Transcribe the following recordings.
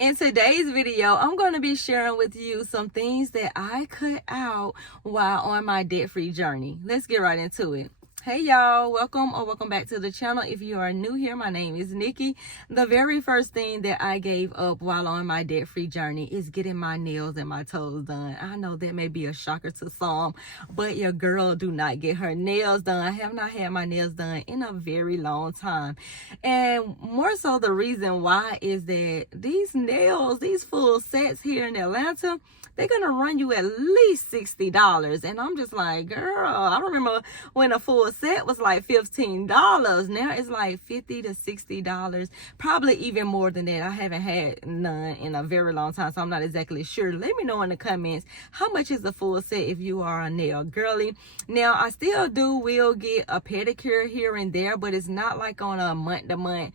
In today's video, I'm going to be sharing with you some things that I cut out while on my debt-free journey. Let's get right into it. Hey y'all, welcome back to the channel. If you are new here, my name is Nikki. The very first thing that I gave up while on my debt-free journey is getting my nails and my toes done. I know that may be a shocker to some, but your girl do not get her nails done. I have not had my nails done in a very long time. And more so the reason why is that these nails, these full sets here in Atlanta, they're gonna run you at least $60. And I'm just like, girl, I remember when a full set was like $15. Now it's like $50 to $60, probably even more than that. I haven't had none in a very long time, so I'm not exactly sure. Let me know in the comments, how much is a full set if you are a nail girly. Now I still will get a pedicure here and there, but it's not like on a month to month,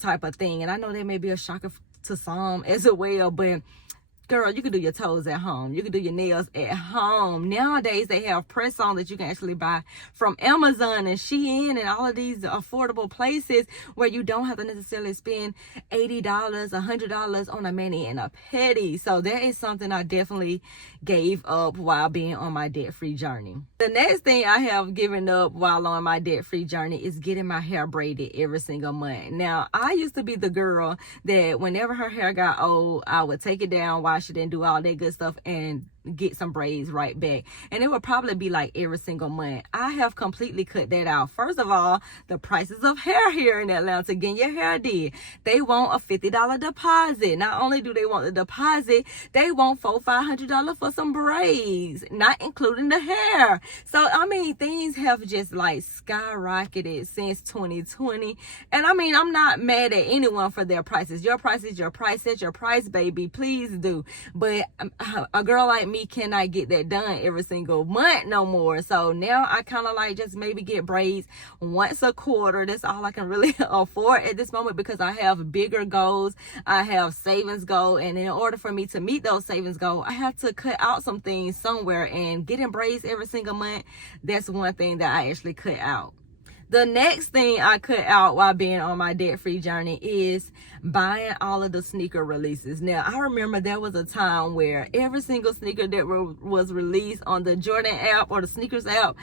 type of thing. And I know that may be a shocker to some as well, but girl, you can do your toes at home. You can do your nails at home. Nowadays, they have press-on that you can actually buy from Amazon and Shein and all of these affordable places where you don't have to necessarily spend $80, $100 on a mani and a pedi. So that is something I definitely gave up while being on my debt-free journey. The next thing I have given up while on my debt-free journey is getting my hair braided every single month. Now, I used to be the girl that whenever her hair got old, I would take it down, wash it, and do all that good stuff and get some braids right back. And it would probably be like every single month. I have completely cut that out. First of all, the prices of hair here in Atlanta, getting your hair did, they want a $50 deposit. Not only do they want the deposit, they want $400-$500 for some braids, not including the hair. So I mean, things have just like skyrocketed since 2020. And I mean, I'm not mad at anyone for their prices. Your price is your price. Set your price, baby. Please do. But a girl like me cannot get that done every single month no more. So now I kind of like just maybe get braids once a quarter. That's all I can really afford at this moment, because I have bigger goals. I have savings goals, and in order for me to meet those savings goals, I have to cut out some things somewhere, and getting braids every single month, that's one thing that I actually cut out. The next thing I cut out while being on my debt-free journey is buying all of the sneaker releases. Now, I remember there was a time where every single sneaker that was released on the Jordan app or the sneakers app,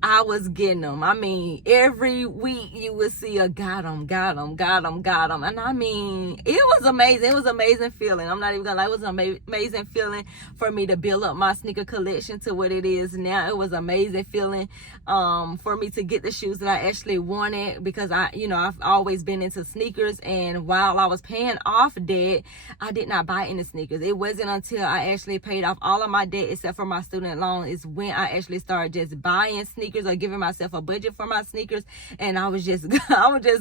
I was getting them. I mean, every week you would see a got them. And I mean, it was amazing. It was an amazing feeling. I'm not even gonna lie. It was an amazing feeling for me to build up my sneaker collection to what it is now. It was an amazing feeling for me to get the shoes that I actually wanted, because I've always been into sneakers. And while I was paying off debt, I did not buy any sneakers. It wasn't until I actually paid off all of my debt except for my student loan is when I actually started just buying sneakers or giving myself a budget for my sneakers. And I was just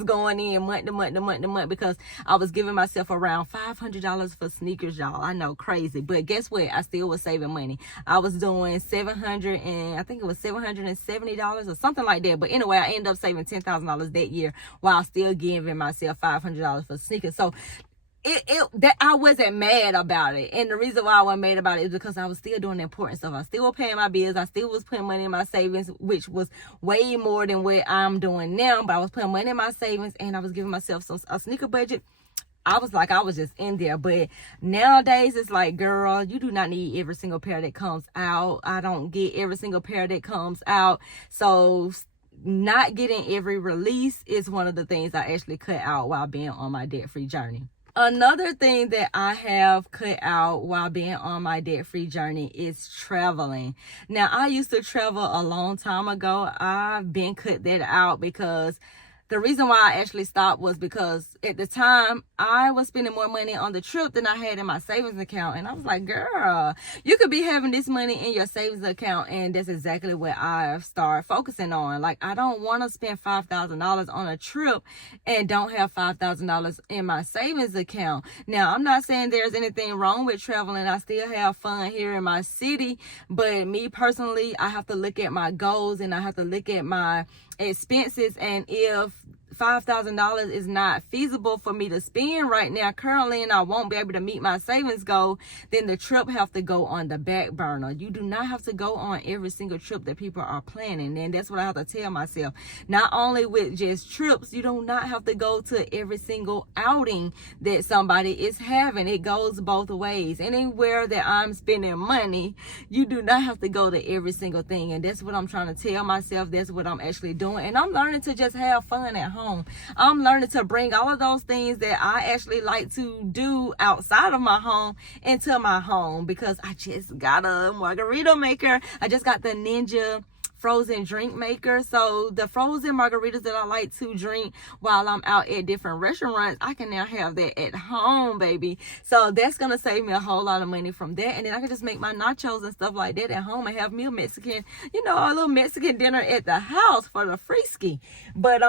going in month to month because I was giving myself around $500 for sneakers, y'all. I know, crazy, but guess what? I still was saving money. I was doing $770 or something like that. But anyway, I ended up saving $10,000 that year while still giving myself $500 for sneakers. So that I wasn't mad about it. And the reason why I wasn't mad about it is because I was still doing the important stuff. I still was paying my bills. I still was putting money in my savings, which was way more than what I'm doing now. But I was putting money in my savings, and I was giving myself a sneaker budget. I was just in there. But nowadays it's like, girl, you do not need every single pair that comes out. I don't get every single pair that comes out. So not getting every release is one of the things I actually cut out while being on my debt-free journey. Another thing that I have cut out while being on my debt-free journey is traveling. Now, I used to travel a long time ago. I've been cut that out because the reason why I actually stopped was because at the time I was spending more money on the trip than I had in my savings account. And I was like, girl, you could be having this money in your savings account. And that's exactly what I've started focusing on. Like, I don't want to spend $5,000 on a trip and don't have $5,000 in my savings account. Now, I'm not saying there's anything wrong with traveling. I still have fun here in my city. But me personally, I have to look at my goals and I have to look at my expenses, and if $5,000 is not feasible for me to spend right now currently, and I won't be able to meet my savings goal, then the trip have to go on the back burner. You do not have to go on every single trip that people are planning, and that's what I have to tell myself. Not only with just trips, you do not have to go to every single outing that somebody is having. It goes both ways. Anywhere that I'm spending money, you do not have to go to every single thing, and that's what I'm trying to tell myself. That's what I'm actually doing, and I'm learning to just have fun at home. I'm learning to bring all of those things that I actually like to do outside of my home into my home, because I just got a margarita maker. I just got the Ninja frozen drink maker. So the frozen margaritas that I like to drink while I'm out at different restaurants, I can now have that at home, baby. So that's gonna save me a whole lot of money from that, and then I can just make my nachos and stuff like that at home and have me a Mexican, a little Mexican dinner at the house for the freeski. But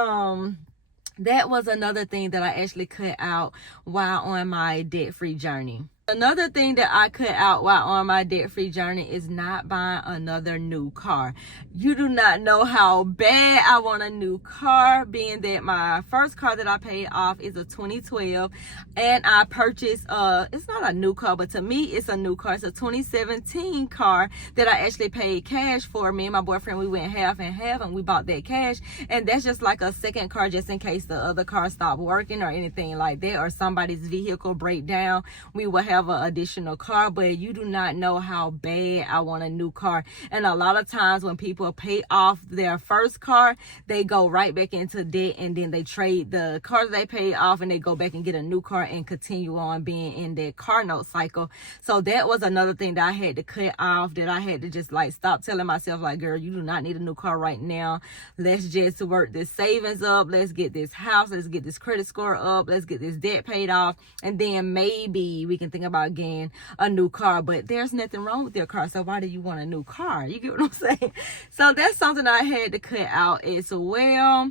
that was another thing that I actually cut out while on my debt-free journey. Another thing that I cut out while on my debt-free journey is not buying another new car. You do not know how bad I want a new car, being that my first car that I paid off is a 2012, and I purchased it's not a new car, but to me it's a new car. It's a 2017 car that I actually paid cash for. Me and my boyfriend, we went half and half, and we bought that cash, and that's just like a second car just in case the other car stopped working or anything like that, or somebody's vehicle break down. We will have an additional car. But you do not know how bad I want a new car, and a lot of times when people pay off their first car, they go right back into debt, and then they trade the car they paid off and they go back and get a new car and continue on being in that car note cycle. So that was another thing that I had to cut off, that I had to just like stop telling myself like, girl, you do not need a new car right now. Let's just work this savings up. Let's get this house. Let's get this credit score up. Let's get this debt paid off, and then maybe we can think about getting a new car. But there's nothing wrong with your car, so why do you want a new car? You get what I'm saying? So that's something I had to cut out as well.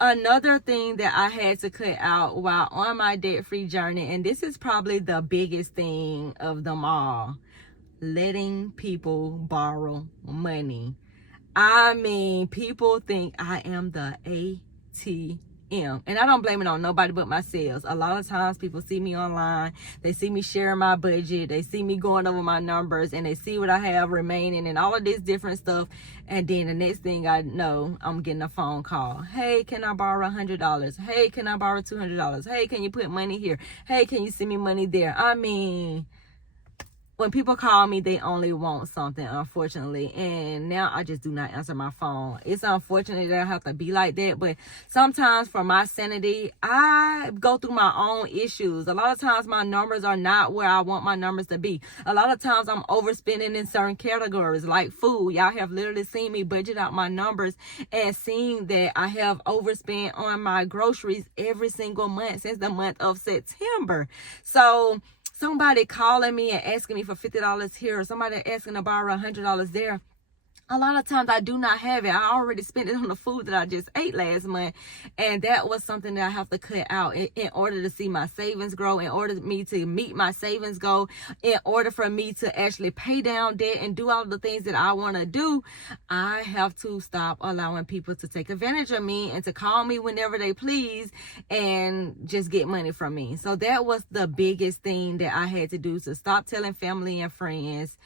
Another thing that I had to cut out while on my debt-free journey, and this is probably the biggest thing of them all, letting people borrow money. I mean, people think I am the ATM. And I don't blame it on nobody but myself. A lot of times people see me online, they see me sharing my budget, they see me going over my numbers, and they see what I have remaining and all of this different stuff. And then the next thing I know, I'm getting a phone call. Hey, can I borrow $100? Hey, can I borrow $200? Hey, can you put money here? Hey, can you send me money there? I mean, when people call me, they only want something, unfortunately. And now I just do not answer my phone. It's unfortunate that I have to be like that, but sometimes for my sanity, I go through my own issues. A lot of times my numbers are not where I want my numbers to be. A lot of times I'm overspending in certain categories like food. Y'all have literally seen me budget out my numbers and seen that I have overspent on my groceries every single month since the month of September. So somebody calling me and asking me for $50 here, or somebody asking to borrow $100 there, a lot of times I do not have it. I already spent it on the food that I just ate last month. And that was something that I have to cut out in order to see my savings grow, in order for me to meet my savings goal, in order for me to actually pay down debt and do all the things that I want to do. I have to stop allowing people to take advantage of me and to call me whenever they please and just get money from me. So that was the biggest thing that I had to do, to stop telling family and friends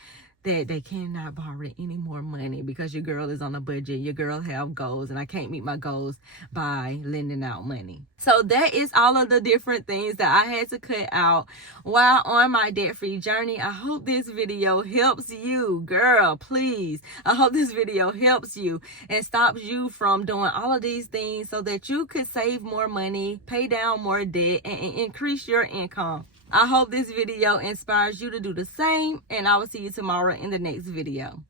that they cannot borrow any more money because your girl is on a budget, your girl have goals, and I can't meet my goals by lending out money. So that is all of the different things that I had to cut out while on my debt-free journey. I hope this video helps you, girl, please. I hope this video helps you and stops you from doing all of these things so that you could save more money, pay down more debt, and increase your income. I hope this video inspires you to do the same, and I will see you tomorrow in the next video.